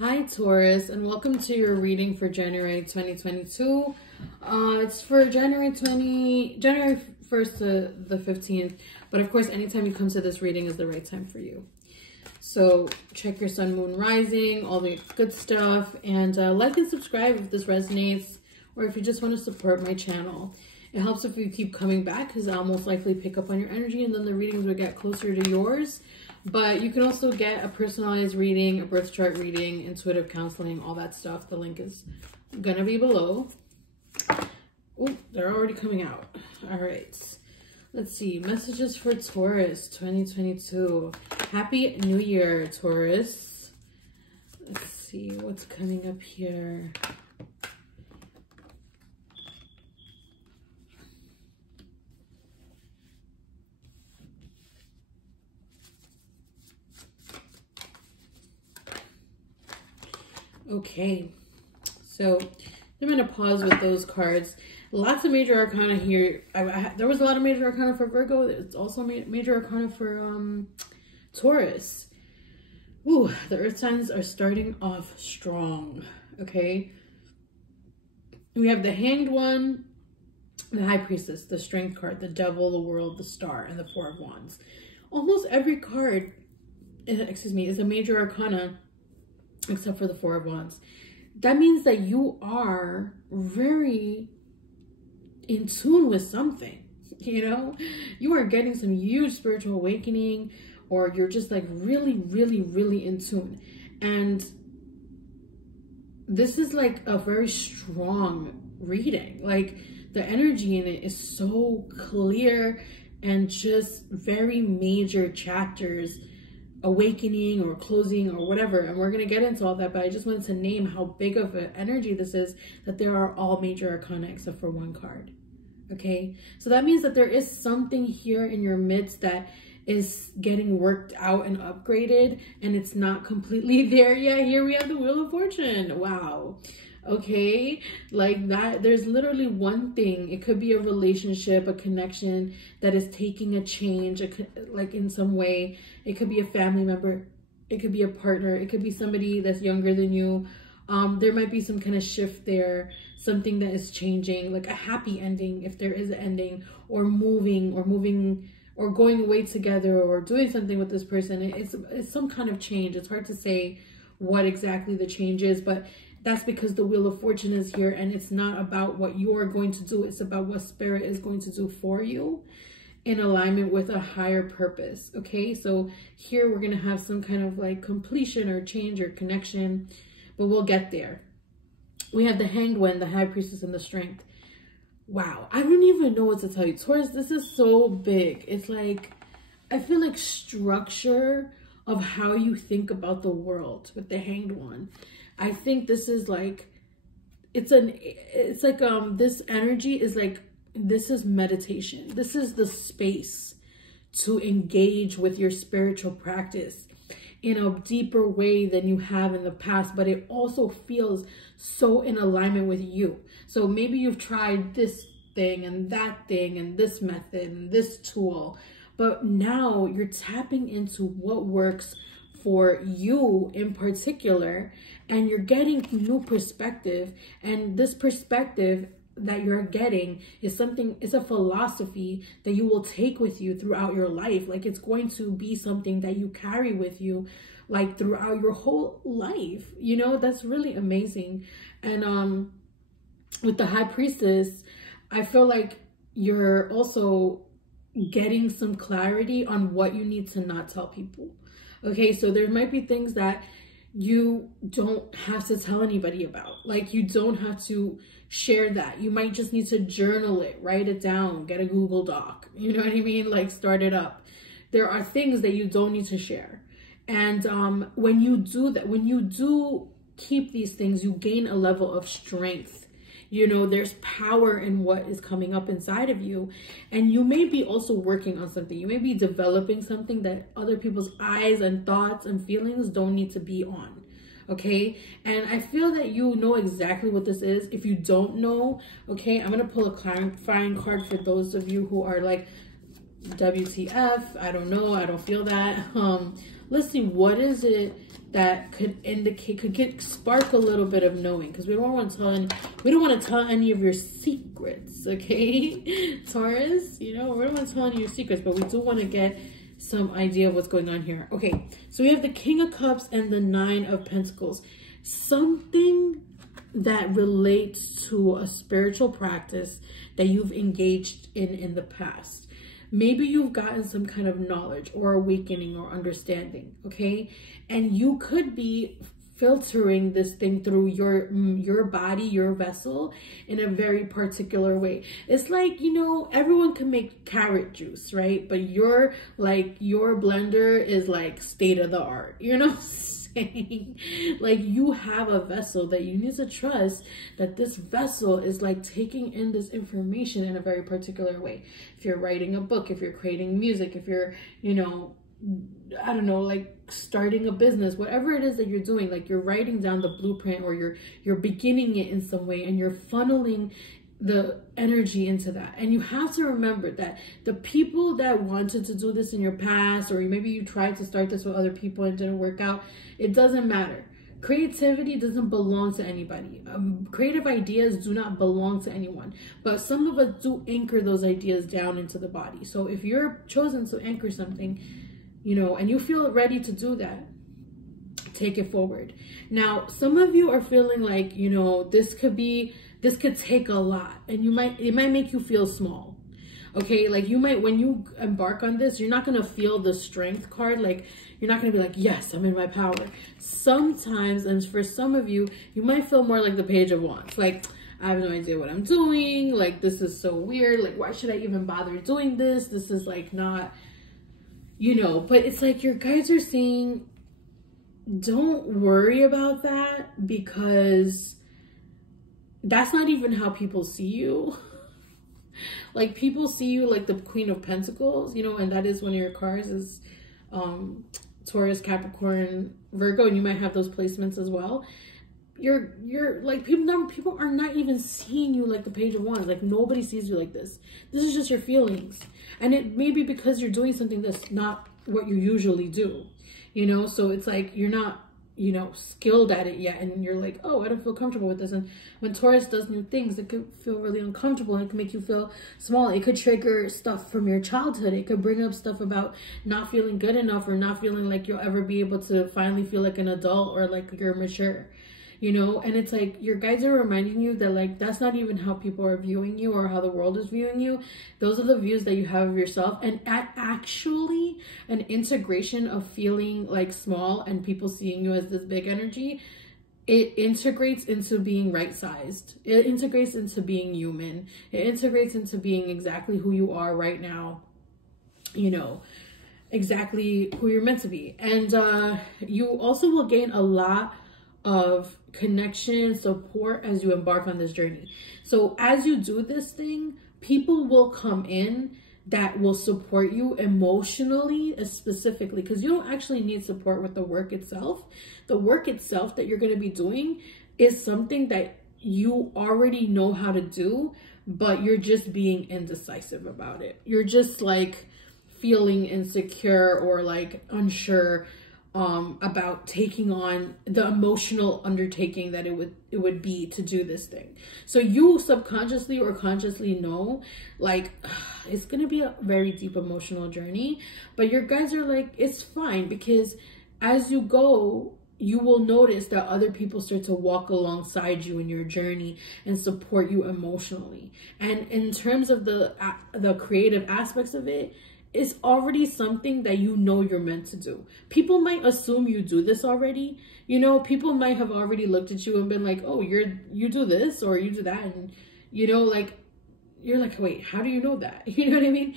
Hi Taurus, and welcome to your reading for January 2022. It's for January 1st to the 15th, but of course anytime you come to this reading is the right time for you. So check your sun, moon, rising, all the good stuff, and like and subscribe if this resonates, or if you just want to support my channel. It helps if you keep coming back, because I'll most likely pick up on your energy and then the readings will get closer to yours. But you can also get a personalized reading, a birth chart reading, intuitive counseling, all that stuff. The link is gonna be below. Oh, they're already coming out. All right. Let's see. Messages for Taurus 2022. Happy New Year, Taurus. Let's see what's coming up here. Okay, so I'm going to pause with those cards. Lots of major arcana here. There was a lot of major arcana for Virgo. It's also major arcana for Taurus. Ooh, the earth signs are starting off strong, okay? We have the Hanged One, the High Priestess, the Strength card, the Devil, the World, the Star, and the Four of Wands. Almost every card, is a major arcana, except for the Four of Wands. That means that you are very in tune with something, you know? You are getting some huge spiritual awakening, or you're just like really in tune. And this is like a very strong reading. Like the energy in it is so clear and just very major chapters, awakening or closing or whatever, and we're going to get into all that, but I just wanted to name how big of an energy this is, that there are all major arcana except for one card. Okay, so that means that there is something here in your midst that is getting worked out and upgraded, and it's not completely there yet. Here we have the Wheel of Fortune. Wow. Okay, like that, there's literally one thing. It could be a relationship, a connection that is taking a change, like in some way. It could be a family member, it could be a partner, it could be somebody that's younger than you. There might be some kind of shift there, something that is changing, like a happy ending if there is an ending, or moving or going away together, or doing something with this person. It's some kind of change. It's hard to say what exactly the change is, but that's because the Wheel of Fortune is here, and it's not about what you are going to do. It's about what Spirit is going to do for you in alignment with a higher purpose. Okay, so here we're going to have some kind of like completion or change or connection, but we'll get there. We have the Hanged One, the High Priestess, and the Strength. Wow, I don't even know what to tell you. Taurus, this is so big. It's like, I feel like structure of how you think about the world with the Hanged One. I think this is like, this energy is like, this is meditation. This is the space to engage with your spiritual practice in a deeper way than you have in the past, but it also feels so in alignment with you. So maybe you've tried this thing and that thing and this method and this tool, but now you're tapping into what works for you in particular, and you're getting new perspective. And this perspective that you're getting is a philosophy that you will take with you throughout your life. Like it's going to be something that you carry with you like throughout your whole life, you know. That's really amazing. And with the High Priestess, I feel like you're also getting some clarity on what you need to not tell people. Okay, so there might be things that you don't have to tell anybody about. Like you don't have to share that. You might just need to journal it, write it down, get a Google Doc. You know what I mean? Like start it up. There are things that you don't need to share. And when you do that, when you do keep these things, you gain a level of strength. You know, there's power in what is coming up inside of you. And you may be also working on something. You may be developing something that other people's eyes and thoughts and feelings don't need to be on. Okay, and I feel that you know exactly what this is. If you don't know, okay, I'm going to pull a clarifying card for those of you who are like, WTF, I don't know, I don't feel that. Let's see, what is it that could indicate, spark a little bit of knowing, because we don't want to tell any of your secrets, okay? Taurus, you know, we don't want to tell any of your secrets, but we do want to get some idea of what's going on here. Okay, so we have the King of Cups and the Nine of Pentacles. Something that relates to a spiritual practice that you've engaged in the past. Maybe you've gotten some kind of knowledge or awakening or understanding, okay? And you could be filtering this thing through your body, your vessel, in a very particular way. It's like, you know, everyone can make carrot juice, right? But your blender is like state of the art, you know? Like, you have a vessel that you need to trust, that this vessel is like taking in this information in a very particular way. If you're writing a book, if you're creating music, if you're, you know, I don't know, like starting a business, whatever it is that you're doing, like you're writing down the blueprint, or you're beginning it in some way, and you're funneling the energy into that. And you have to remember that the people that wanted to do this in your past, or maybe you tried to start this with other people and it didn't work out, it doesn't matter. Creativity doesn't belong to anybody. Creative ideas do not belong to anyone, but some of us do anchor those ideas down into the body. So if you're chosen to anchor something, you know, and you feel ready to do that, take it forward. Now, some of you are feeling like, you know, this could take a lot, and it might make you feel small. Okay, like you might, when you embark on this, you're not going to feel the strength card. Like, you're not going to be like, yes, I'm in my power. Sometimes, and for some of you, you might feel more like the Page of Wands. Like, I have no idea what I'm doing. Like, this is so weird. Like, why should I even bother doing this? This is like not, you know, but it's like your guides are saying, don't worry about that, because that's not even how people see you. Like, people see you like the Queen of Pentacles, you know, and that is one of your cards is Taurus, Capricorn, Virgo, and you might have those placements as well. You're like, people are not even seeing you like the Page of Wands. Like, nobody sees you like this. This is just your feelings. And it may be because you're doing something that's not what you usually do, you know? So it's like, you're not, you know, skilled at it yet, and you're like, oh, I don't feel comfortable with this. And when Taurus does new things, it could feel really uncomfortable, and it can make you feel small. It could trigger stuff from your childhood. It could bring up stuff about not feeling good enough, or not feeling like you'll ever be able to finally feel like an adult, or like you're mature, you know? And it's like, your guides are reminding you that, like, that's not even how people are viewing you, or how the world is viewing you. Those are the views that you have of yourself. And actually an integration of feeling like small and people seeing you as this big energy, it integrates into being right-sized. It integrates into being human. It integrates into being exactly who you are right now, you know, exactly who you're meant to be. And you also will gain a lot of connection, support as you embark on this journey. So as you do this thing, people will come in that will support you emotionally, specifically, because you don't actually need support with the work itself. The work itself that you're going to be doing is something that you already know how to do, but you're just being indecisive about it. You're just like feeling insecure or like unsure about taking on the emotional undertaking that it would be to do this thing. So you subconsciously or consciously know, like, it's gonna be a very deep emotional journey, but your guys are like, it's fine, because as you go, you will notice that other people start to walk alongside you in your journey and support you emotionally. And in terms of the creative aspects of it, it's already something that you know you're meant to do. People might assume you do this already. You know, people might have already looked at you and been like, oh, you do this or you do that. And, you know, like, you're like, wait, how do you know that? You know what I mean?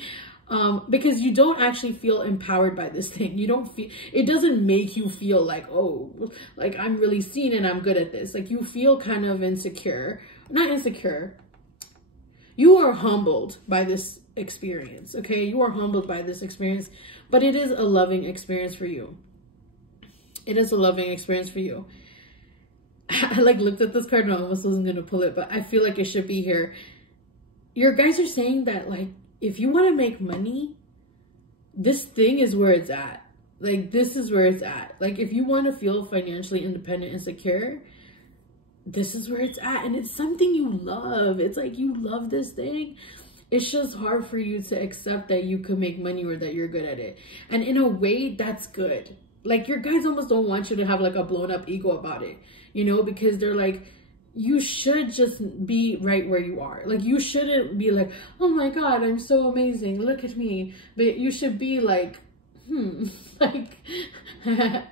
Because you don't actually feel empowered by this thing. You don't feel, it doesn't make you feel like, oh, like I'm really seen and I'm good at this. Like, you feel kind of insecure, not insecure. You are humbled by this experience, okay? You are humbled by this experience, but it is a loving experience for you. It is a loving experience for you. I like looked at this card and I almost wasn't gonna pull it, but I feel like it should be here. Your guys are saying that, like, if you want to make money, this thing is where it's at. Like, this is where it's at. Like, if you want to feel financially independent and secure, this is where it's at. And it's something you love. It's like, you love this thing. It's just hard for you to accept that you could make money or that you're good at it. And in a way, that's good. Like, your guys almost don't want you to have like a blown up ego about it, you know, because they're like, you should just be right where you are. Like, you shouldn't be like, oh my God, I'm so amazing, look at me. But you should be like, like,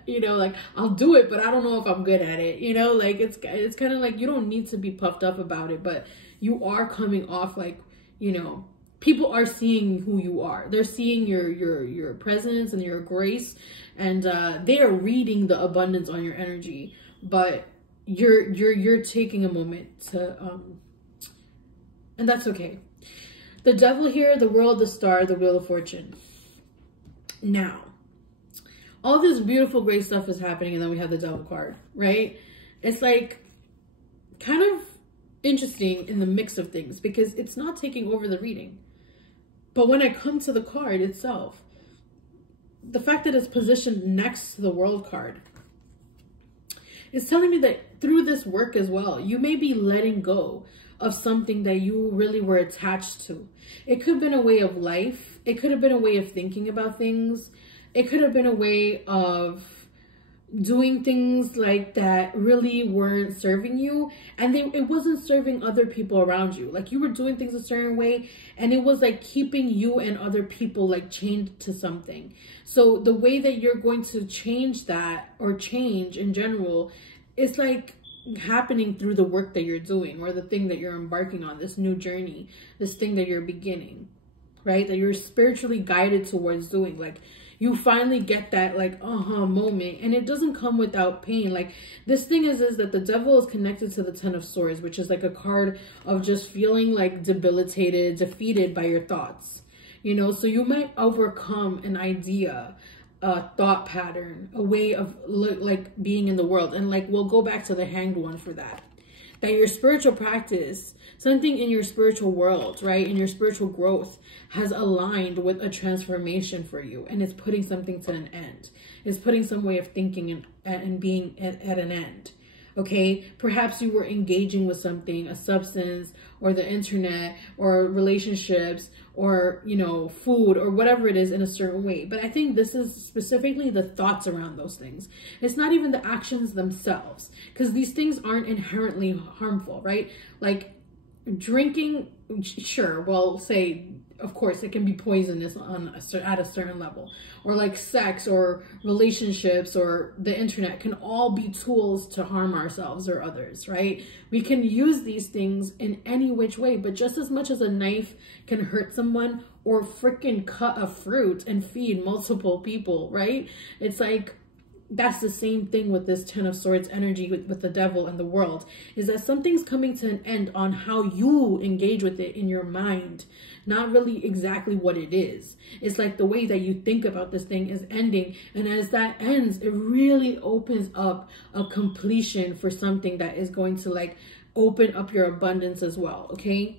you know, like, I'll do it, but I don't know if I'm good at it, you know. Like, it's kind of like, you don't need to be puffed up about it, but you are coming off like, you know, people are seeing who you are. They're seeing your presence and your grace, and they are reading the abundance on your energy. But you're taking a moment to and that's okay. The devil here, the world, the star, the wheel of fortune. Now, all this beautiful, great stuff is happening, and then we have the devil card, right? It's like kind of interesting in the mix of things, because it's not taking over the reading. But when I come to the card itself, the fact that it's positioned next to the world card is telling me that through this work as well, you may be letting go of something that you really were attached to. It could have been a way of life. It could have been a way of thinking about things. It could have been a way of doing things like that really weren't serving you, and it wasn't serving other people around you. Like, you were doing things a certain way, and it was like keeping you and other people like chained to something. So the way that you're going to change that, or change in general, is like happening through the work that you're doing, or the thing that you're embarking on, this new journey, this thing that you're beginning, right? That you're spiritually guided towards doing. Like, you finally get that like moment, and it doesn't come without pain. Like, this thing is that the devil is connected to the 10 of Swords, which is like a card of just feeling like debilitated, defeated by your thoughts, you know. So you might overcome an idea, a thought pattern, a way of like being in the world. And like, we'll go back to the Hanged one for that. That your spiritual practice, something in your spiritual world, right, in your spiritual growth, has aligned with a transformation for you, and it's putting something to an end. It's putting some way of thinking and being at an end. Okay, perhaps you were engaging with something, a substance, or the internet, or relationships, or, you know, food, or whatever it is, in a certain way. But I think this is specifically the thoughts around those things. It's not even the actions themselves, because these things aren't inherently harmful, right? Like, drinking, sure, well, say, of course, it can be poisonous at a certain level. Or like sex, or relationships, or the internet can all be tools to harm ourselves or others, right? We can use these things in any which way, but just as much as a knife can hurt someone, or freaking cut a fruit and feed multiple people, right? It's like, that's the same thing with this 10 of Swords energy with the devil and the world, is that something's coming to an end on how you engage with it in your mind, not really exactly what it is. It's like the way that you think about this thing is ending, and as that ends, it really opens up a completion for something that is going to like open up your abundance as well. Okay,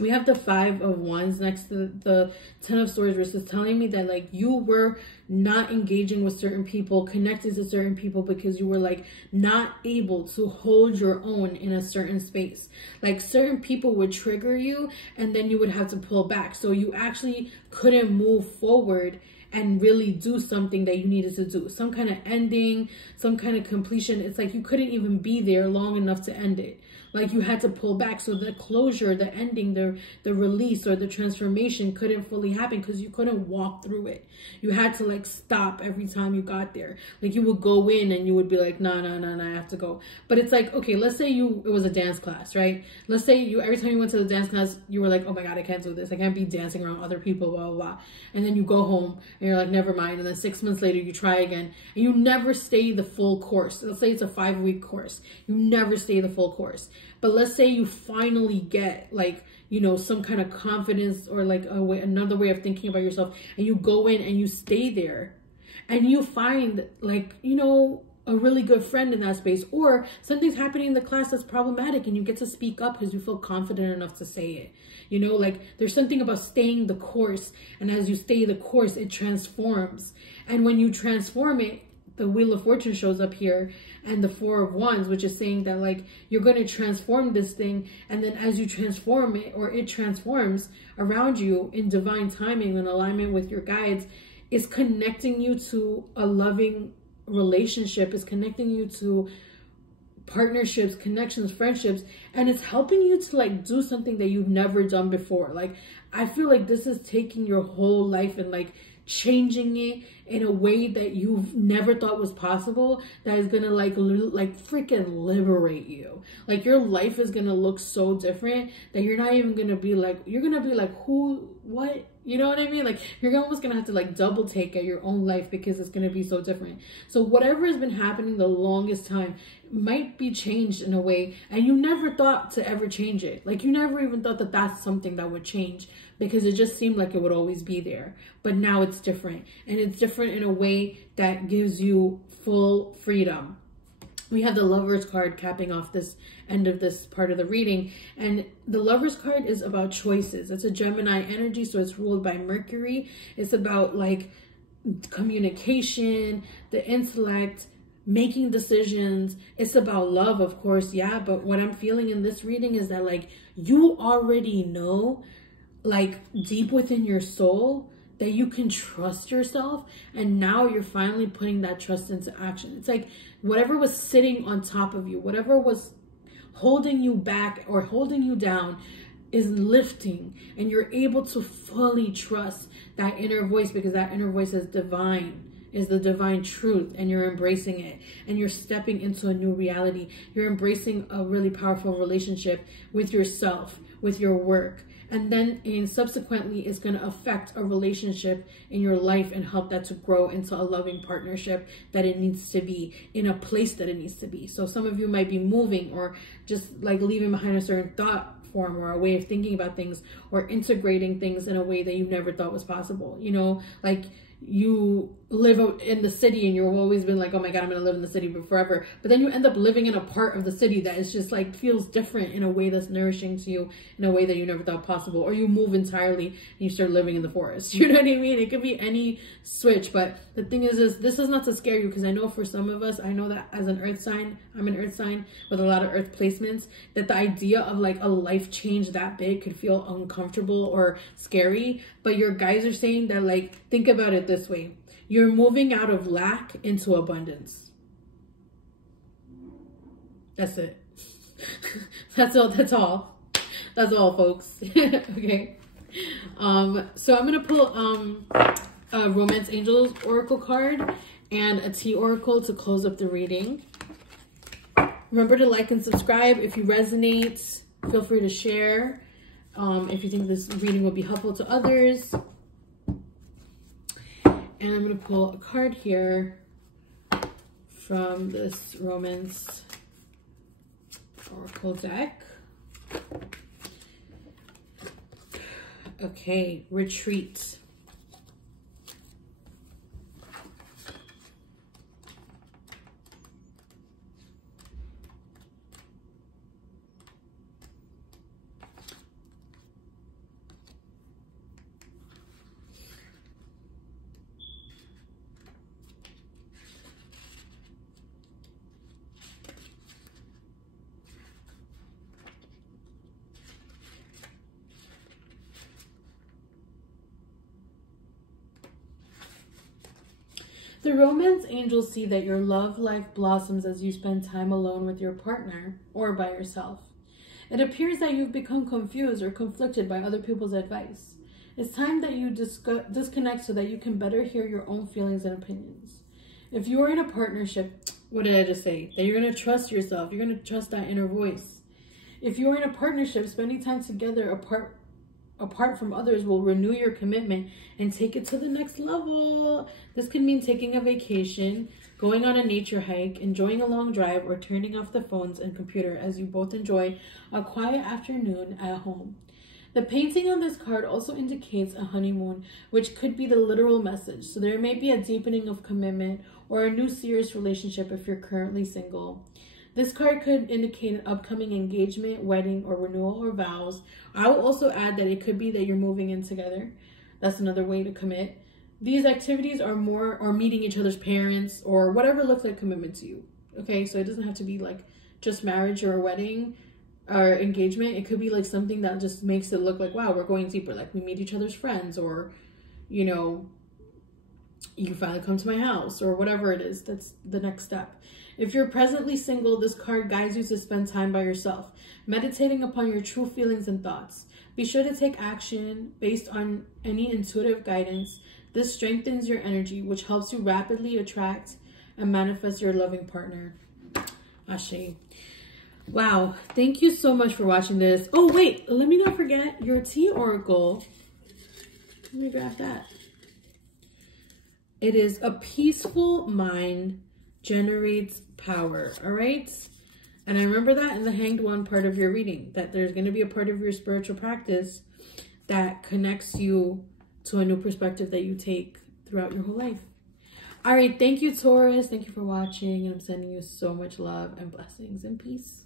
we have the 5 of Wands next to the 10 of Swords, which is telling me that like you were not engaging with certain people, connected to certain people, because you were like not able to hold your own in a certain space. Like, certain people would trigger you, and then you would have to pull back. So you actually couldn't move forward and really do something that you needed to do. Some kind of ending, some kind of completion. It's like you couldn't even be there long enough to end it. Like, you had to pull back. So the closure, the ending, the release, or the transformation couldn't fully happen because you couldn't walk through it. You had to like stop every time you got there. Like, you would go in and you would be like, no, I have to go. But it's like, okay, let's say it was a dance class, right? Let's say every time you went to the dance class, you were like, oh my God, I can't do this. I can't be dancing around other people, blah, blah, blah. And then you go home and you're like, never mind. And then 6 months later, you try again, and you never stay the full course. Let's say it's a 5-week course. You never stay the full course. But let's say you finally get like, you know, some kind of confidence, or like another way of thinking about yourself, and you go in and you stay there, and you find like, you know, a really good friend in that space, or something's happening in the class that's problematic and you get to speak up because you feel confident enough to say it. You know, like there's something about staying the course, and as you stay the course, it transforms. And when you transform it, the Wheel of Fortune shows up here, and the Four of Wands, which is saying that like you're going to transform this thing, and then as you transform it, or it transforms around you in divine timing and alignment with your guides, is connecting you to a loving relationship, is connecting you to partnerships, connections, friendships, and it's helping you to like do something that you've never done before. Like I feel like this is taking your whole life and like changing it in a way that you've never thought was possible, that is gonna like freaking liberate you. Like your life is gonna look so different that you're not even gonna be like, you're gonna be like, who, what, you know what I mean? Like you're almost gonna have to like double take at your own life because it's gonna be so different. So whatever has been happening the longest time might be changed in a way, and you never thought to ever change it. Like you never even thought that that's something that would change, because it just seemed like it would always be there. But now it's different, and it's different in a way that gives you full freedom. We have the Lovers card capping off this end of this part of the reading, and the Lovers card is about choices. It's a Gemini energy, so it's ruled by Mercury. It's about like communication, the intellect, making decisions. It's about love, of course, yeah, but what I'm feeling in this reading is that like you already know, like deep within your soul, that you can trust yourself, and now you're finally putting that trust into action. It's like whatever was sitting on top of you, whatever was holding you back or holding you down, is lifting, and you're able to fully trust that inner voice, because that inner voice is divine, is the divine truth, and you're embracing it, and you're stepping into a new reality. You're embracing a really powerful relationship with yourself, with your work, and then subsequently it's going to affect a relationship in your life and help that to grow into a loving partnership that it needs to be, in a place that it needs to be. So some of you might be moving, or just like leaving behind a certain thought form or a way of thinking about things, or integrating things in a way that you never thought was possible. You know, like you live in the city and you've always been like, oh my God, I'm going to live in the city forever. But then you end up living in a part of the city that is just like feels different in a way that's nourishing to you, in a way that you never thought possible. Or you move entirely and you start living in the forest. You know what I mean? It could be any switch. But the thing is this is not to scare you, because I know for some of us, I know that as an earth sign, I'm an earth sign with a lot of earth placements, that the idea of like a life change that big could feel uncomfortable or scary. But your guys are saying that, like, think about it this way. You're moving out of lack into abundance. That's it. That's all, folks. Okay. So I'm gonna pull a Romance Angels Oracle card and a Tea Oracle to close up the reading. Remember to like and subscribe. If you resonate, feel free to share. If you think this reading will be helpful to others. And I'm going to pull a card here from this Romance Oracle deck. Okay, Retreat. The Romance Angels see that your love life blossoms as you spend time alone with your partner or by yourself. It appears that you've become confused or conflicted by other people's advice. It's time that you disconnect so that you can better hear your own feelings and opinions. If you are in a partnership, what did I just say? That you're going to trust yourself. You're going to trust that inner voice. If you are in a partnership, spending time together apart from others will renew your commitment and take it to the next level. This could mean taking a vacation, going on a nature hike, enjoying a long drive, or turning off the phones and computer as you both enjoy a quiet afternoon at home. The painting on this card also indicates a honeymoon, which could be the literal message. So there may be a deepening of commitment or a new serious relationship if you're currently single. This card could indicate an upcoming engagement, wedding, or renewal or vows. I will also add that it could be that you're moving in together. That's another way to commit. These activities are meeting each other's parents or whatever looks like commitment to you. Okay, so it doesn't have to be like just marriage or a wedding or engagement. It could be like something that just makes it look like, wow, we're going deeper. Like we meet each other's friends, or, you know, you finally come to my house, or whatever it is. That's the next step. If you're presently single, this card guides you to spend time by yourself, meditating upon your true feelings and thoughts. Be sure to take action based on any intuitive guidance. This strengthens your energy, which helps you rapidly attract and manifest your loving partner. Ashe. Wow. Thank you so much for watching this. Oh, wait. Let me not forget your tea oracle. Let me grab that. It is a peaceful mind generates power. All right. And I remember that in the Hanged One part of your reading, that there's going to be a part of your spiritual practice that connects you to a new perspective that you take throughout your whole life. All right. Thank you, Taurus. Thank you for watching. I'm sending you so much love and blessings and peace.